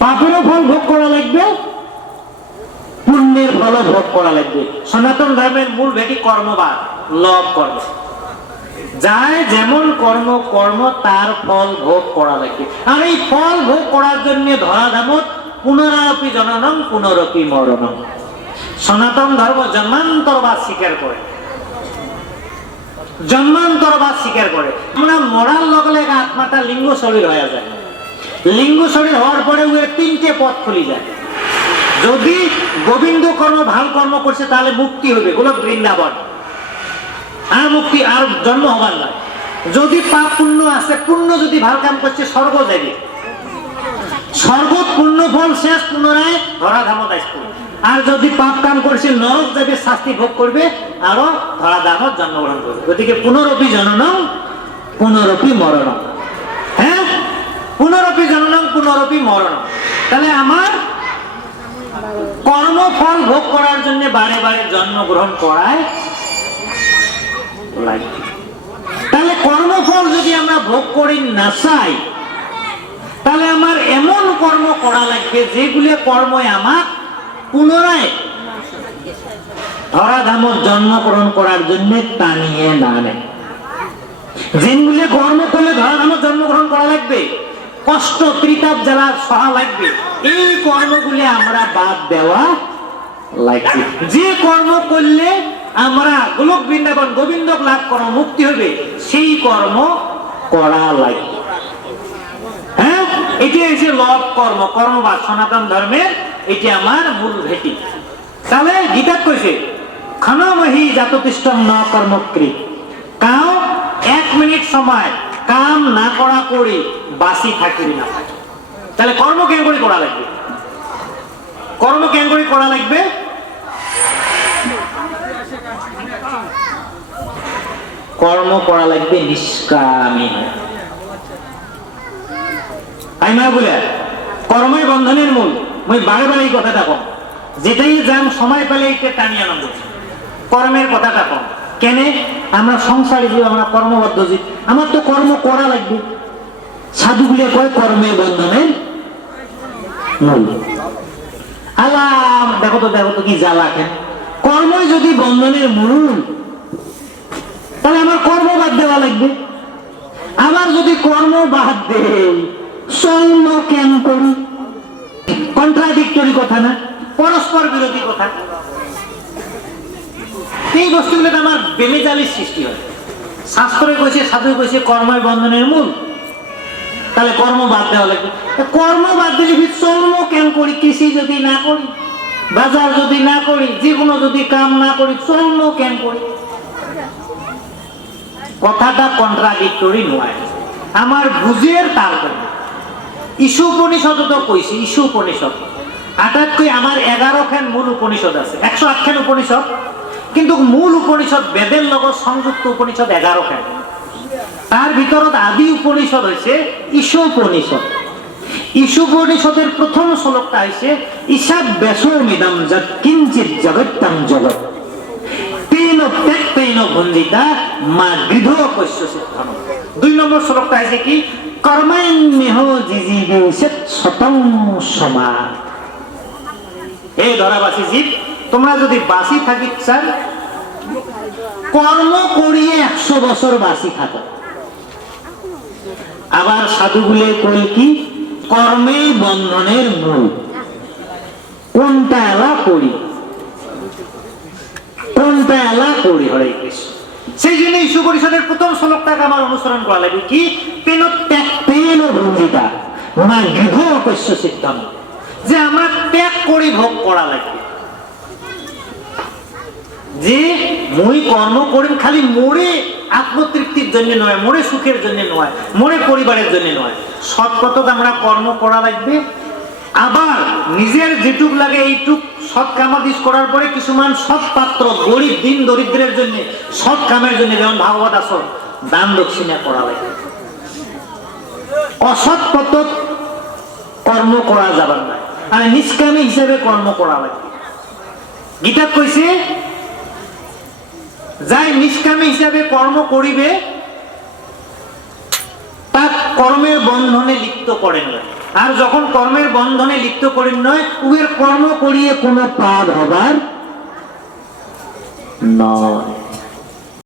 পাপেরও ফল ভোগ করা লাগবে, পুণ্যের ফলও ভোগ করা লাগবে। সনাতন ধর্মের মূল ভেটি কর্মবাদ, লব কর্ম। যায় যেমন কর্ম কর্ম তার ফল ভোগ করা লাগবে। আর এই ফল ভোগ করার জন্য ধরাধামত পুনরাপি জননং পুনরপি মরণং। সনাতন ধর্ম জন্মান্তরবাদ স্বীকার করে, জন্মান্তরবাদ স্বীকার করে। আমরা মরার লগে লগে আত্মাটা লিঙ্গ শরীর হয়ে যায়, লিঙ্গ শরীর হওয়ার পরে ওই তিনটে পথ খুলে যায়। যদি গোবিন্দ কর্ম ভাল কর্ম করছে তাহলে মুক্তি হবে, গোলক বৃন্দাবন, আর মুক্তি আর জন্ম হবার না। যদি পাপ পুণ্য আছে, পুণ্য যদি ভাল কাম করছে স্বর্গ যাবে, স্বর্গ পুণ্য ফল শেষ, পুনরায় ধরাধামত আসবে। আর যদি পাপ কাম করছে নরক যাবে, শাস্তি ভোগ করবে, আরো ধরাধামত জন্মগ্রহণ করবে। গতিকে পুনরপি জননং পুনরপি মরণং। হ্যাঁ, পুনরপি জননং পুনরপি মরণং। তাহলে আমার কর্মফল ভোগ করার জন্য বারে বারে জন্মগ্রহণ করায় লাগবে। তাহলে কর্মফল যদি আমরা ভোগ করি না চাই, তাহলে আমার এমন কর্ম করা লাগবে যেগুলো কর্ম আমার পুনরায় ধরাধামত জন্মগ্রহণ করার জন্য টানিয়ে না নেয়। যেগুলো কর্ম করলে ধরাধামত জন্মগ্রহণ করা লাগবে, কষ্ট ত্রিতাপ জ্বালা সহা লাগবে, এই কর্মগুলি আমরা বাদ দেওয়া লাগবে। যে কর্ম করলে আমরা গোলক বৃন্দাবন গোবিন্দ লাভ কর্ম মুক্তি হবে, সেই কর্ম করা লাগবে। হ্যাঁ, এটি হচ্ছে লব কর্ম, কর্মবাদ সনাতন ধর্মের, এটি আমার মূল ভেটি। তাহলে গীতা কইছে ক্ষণমহি জাততিষ্ঠং ন কর্মকৃত, কাও 1 মিনিট সময় কাম না করা করি বাসি থাকিবি না। তাহলে কর্ম কেন করে করা লাগবে? কর্ম কেন করে করা লাগবে? কর্ম করা লাগবে নিষ্কামী। আমি না বলে কর্মই বন্ধনের মূল। মই বারে বারে এই কথাটা কম, যেটাই যান সময় পেলে এটা টানিয়ে আনন্দ। কর্মের কথাটা কম কেন? আমরা সংসারী জীব, আমরা কর্মবদ্ধ জীব, আমার তো কর্ম করা লাগবে। সাধুগুলো কয় কর্মের বন্ধনের মূল। আলাম দেখো তো কি জ্বালা কেন? কর্মই যদি বন্ধনের মূল, তাহলে আমার কর্ম বাদ দেওয়া লাগবে। আমার যদি কর্ম বাদ দেই, সৈন্য কেন করি? কন্ট্রাডিক্টরি কথা না, পরস্পর বিরোধী কথা। এই বস্তুগুলোতে আমার বেমেজালির সৃষ্টি হয়। শাস্ত্রে কইছে, সাধু কইছে কর্মই বন্ধনের মূল, তাহলে কর্ম বাদ দেওয়া লাগবে। কর্ম বাদ দিলে কর্ম কেন করি? কৃষি যদি না করি, বাজার যদি না করি, যে কোনো যদি কাম না করি, কর্ম কেন করি? কথাটা কন্ট্রাডিক্টরি নয়, আমার বুঝের তার জন্য। ইস্যু উপনিষদ তো কইছি, ইস্যু উপনিষদ আটাত্তই আমার 11 খান মূল উপনিষদ আছে, 108 খান উপনিষদ, কিন্তু মূল উপনিষদ বেদের লগত সংযুক্ত উপনিষদ 11 খান। তার ভিতরত আদি উপনিষদ হয়েছে ইস্যু উপনিষদ। ইস্যু উপনিষদের প্রথম শ্লোকটা হয়েছে ঈশাদ বেশমিদম যৎ কিঞ্চিৎ জগত্তম জগৎ তেন ত্যক্তেন বন্দিতা মা গৃধ কস্য সিদ্ধম। 2 নম্বর শ্লোকটা হয়েছে কি কর্মাণ্যহ জিজীবেষৎ শতং সমা। এই ধরাবাসী জীব, তোমরা যদি বাসি থাকি চান, কর্ম করিয়ে 100 বছর বাসি থাকো। আবার সাধুগুলো কই কি কর্মে বন্ধনের মূল। কোনটা এলা করি, কোনটা এলা করি। হরে কৃষ্ণ। সেই জন্য ইস্যু পরিষদের প্রথম শ্লোকটাকে আমার অনুসরণ করা লাগবে কি তেন ত্যক্তেন ভঞ্জিতা মা গৃহ কস্য সিদ্ধম, যে আমরা ত্যাগ করি ভোগ করা লাগবে। যে মই কর্ম করি খালি মোরে আত্মতৃপ্তির জন্য নয়, মোরে সুখের জন্য নয়, মোরে পরিবারের জন্য নয়, সৎ পথত আমরা কর্ম করা লাগবে। আবার নিজের যেটুক লাগে এইটুক সৎ কামাদিস করার পরে কিছুমান সৎ পাত্র গরিব দিন দরিদ্রের জন্য সৎ কামের জন্য, যেমন ভাগবত আসর দান দক্ষিণা করা লাগবে। অসৎ পথত কর্ম করা যাবে না, আর নিষ্কামী হিসেবে কর্ম করা লাগবে। গীতা কইছে যাই নিষ্কামী হিসাবে কর্ম করিবে তার কর্মের বন্ধনে লিপ্ত করেন না। আর যখন কর্মের বন্ধনে লিপ্ত করেন নয়, উয়ের কর্ম করিয়ে কোনো পাপ হবার নয়।